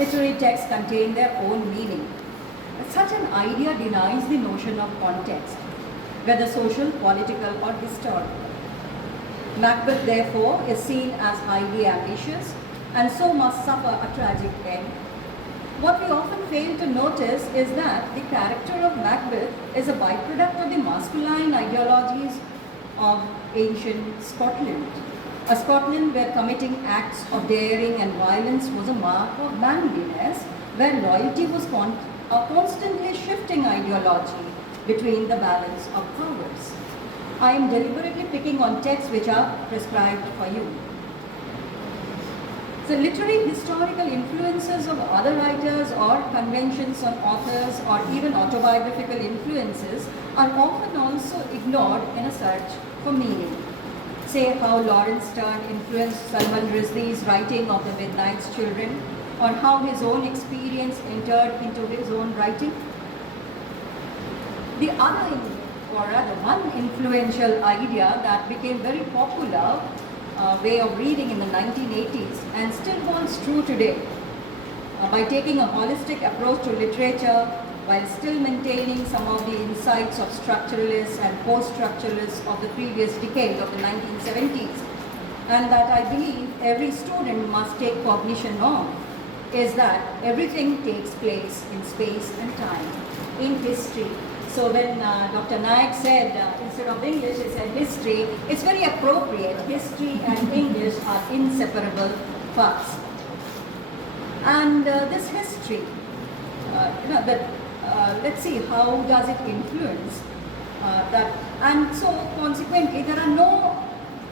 literary texts contain their own meaning. Such an idea denies the notion of context, whether social, political, or historical. Macbeth, therefore, is seen as highly ambitious and so must suffer a tragic end. What we often fail to notice is that the character of Macbeth is a byproduct of the masculine ideologies of ancient Scotland. A Scotland where committing acts of daring and violence was a mark of manliness, where loyalty was a constantly shifting ideology between the balance of powers. I am deliberately picking on texts which are prescribed for you. The literary historical influences of other writers or conventions on authors or even autobiographical influences are often also ignored in a search for meaning. Say how Lawrence Sterne influenced Salman Rushdie's writing of The Midnight's Children, or how his own experience entered into his own writing. The other, or rather one influential idea that became very popular way of reading in the 1980s and still holds true today by taking a holistic approach to literature while still maintaining some of the insights of structuralists and post-structuralists of the previous decade of the 1970s, and that I believe every student must take cognition of, is that everything takes place in space and time, in history. So when Dr. Naik said, instead of English, he said history, it's very appropriate. History and English are inseparable parts. And this history, let's see, how does it influence that? And so consequently, there are no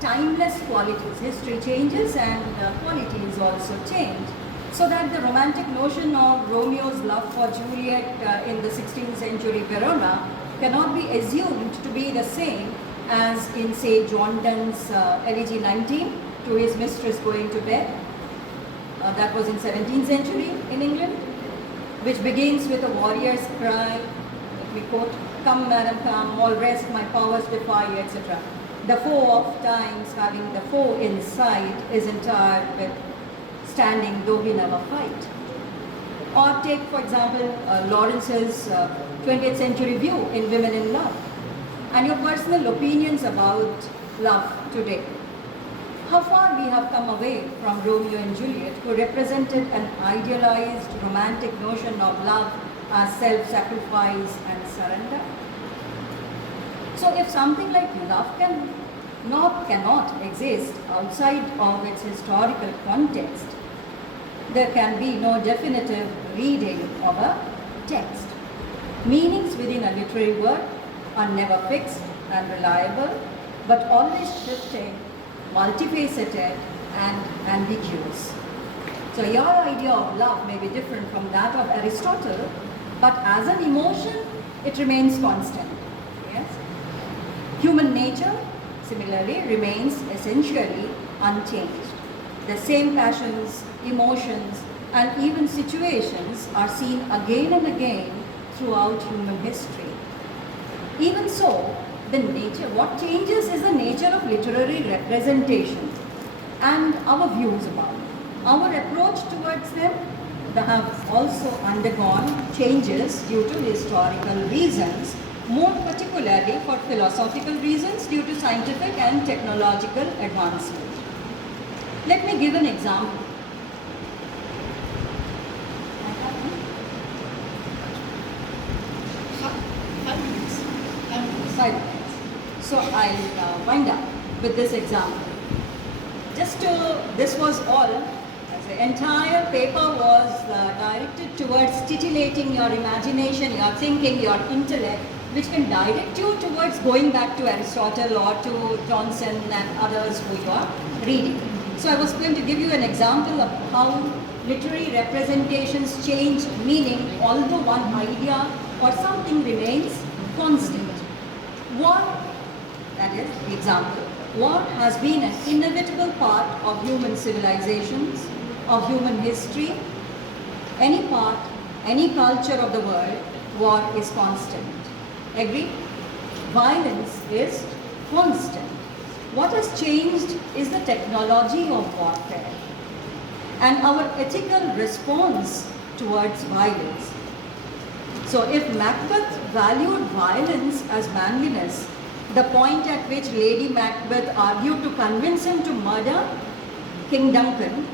timeless qualities. History changes and qualities also change. So that the romantic notion of Romeo's love for Juliet in the 16th century Verona cannot be assumed to be the same as in, say, John Donne's Elegy 19, to his mistress going to bed. That was in 17th century in England, which begins with a warrior's cry, we quote, "Come, madam, come, all rest, my powers defy you," etc. The foe of times, having the foe in sight, is entire with standing, though we never fight. Or take, for example, Lawrence's 20th century view in Women in Love, and your personal opinions about love today. How far we have come away from Romeo and Juliet, who represented an idealized romantic notion of love as self-sacrifice and surrender. So if something like love cannot exist outside of its historical context, there can be no definitive reading of a text. Meanings within a literary work are never fixed and reliable, but always shifting, multifaceted, and ambiguous. So your idea of love may be different from that of Aristotle, but as an emotion, it remains constant. Yes? Human nature, similarly, remains essentially unchanged. The same passions, emotions, and even situations are seen again and again throughout human history. Even so, what changes is the nature of literary representation and our views about it. Our approach towards them have also undergone changes due to historical reasons, more particularly for philosophical reasons due to scientific and technological advancement. Let me give an example. So I'll wind up with this example. This was all, the entire paper was directed towards titillating your imagination, your thinking, your intellect, which can direct you towards going back to Aristotle or to Johnson and others who you are reading. So I was going to give you an example of how literary representations change meaning, although one idea or something remains constant. That is the example, war has been an inevitable part of human civilizations, of human history. Any part, any culture of the world, war is constant. Agree? Violence is constant. What has changed is the technology of warfare. and our ethical response towards violence. So if Macbeth valued violence as manliness, the point at which Lady Macbeth argued to convince him to murder King Duncan,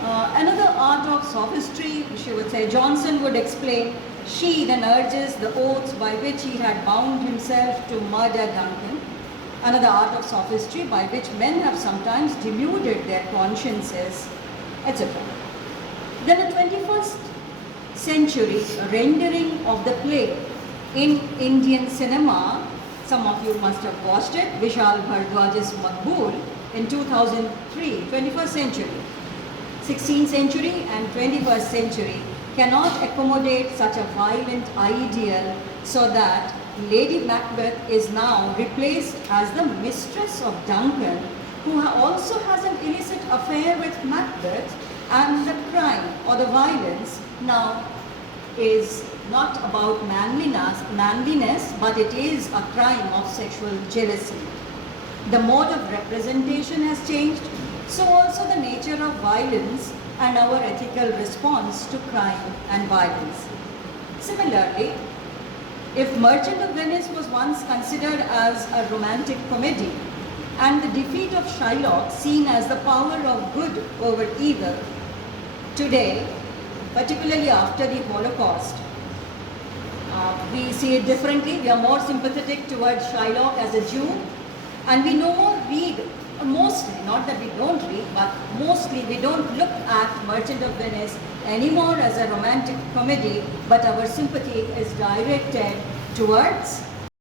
another art of sophistry, she would say, Johnson would explain, she then urges the oaths by which he had bound himself to murder Duncan, another art of sophistry by which men have sometimes deluded their consciences, etc. Then a 21st century rendering of the play in Indian cinema, some of you must have watched it, Vishal Bhardwaj's Maqbool in 2003, 21st century. 16th century and 21st century cannot accommodate such a violent ideal, so that Lady Macbeth is now replaced as the mistress of Duncan, who also has an illicit affair with Macbeth, and the crime or the violence now is not about manliness, but it is a crime of sexual jealousy. The mode of representation has changed, so also the nature of violence and our ethical response to crime and violence. Similarly, if Merchant of Venice was once considered as a romantic comedy, and the defeat of Shylock seen as the power of good over evil, today, particularly after the Holocaust, we see it differently. We are more sympathetic towards Shylock as a Jew, and we no more read, mostly, not that we don't read, but mostly we don't look at Merchant of Venice anymore as a romantic comedy, but our sympathy is directed towards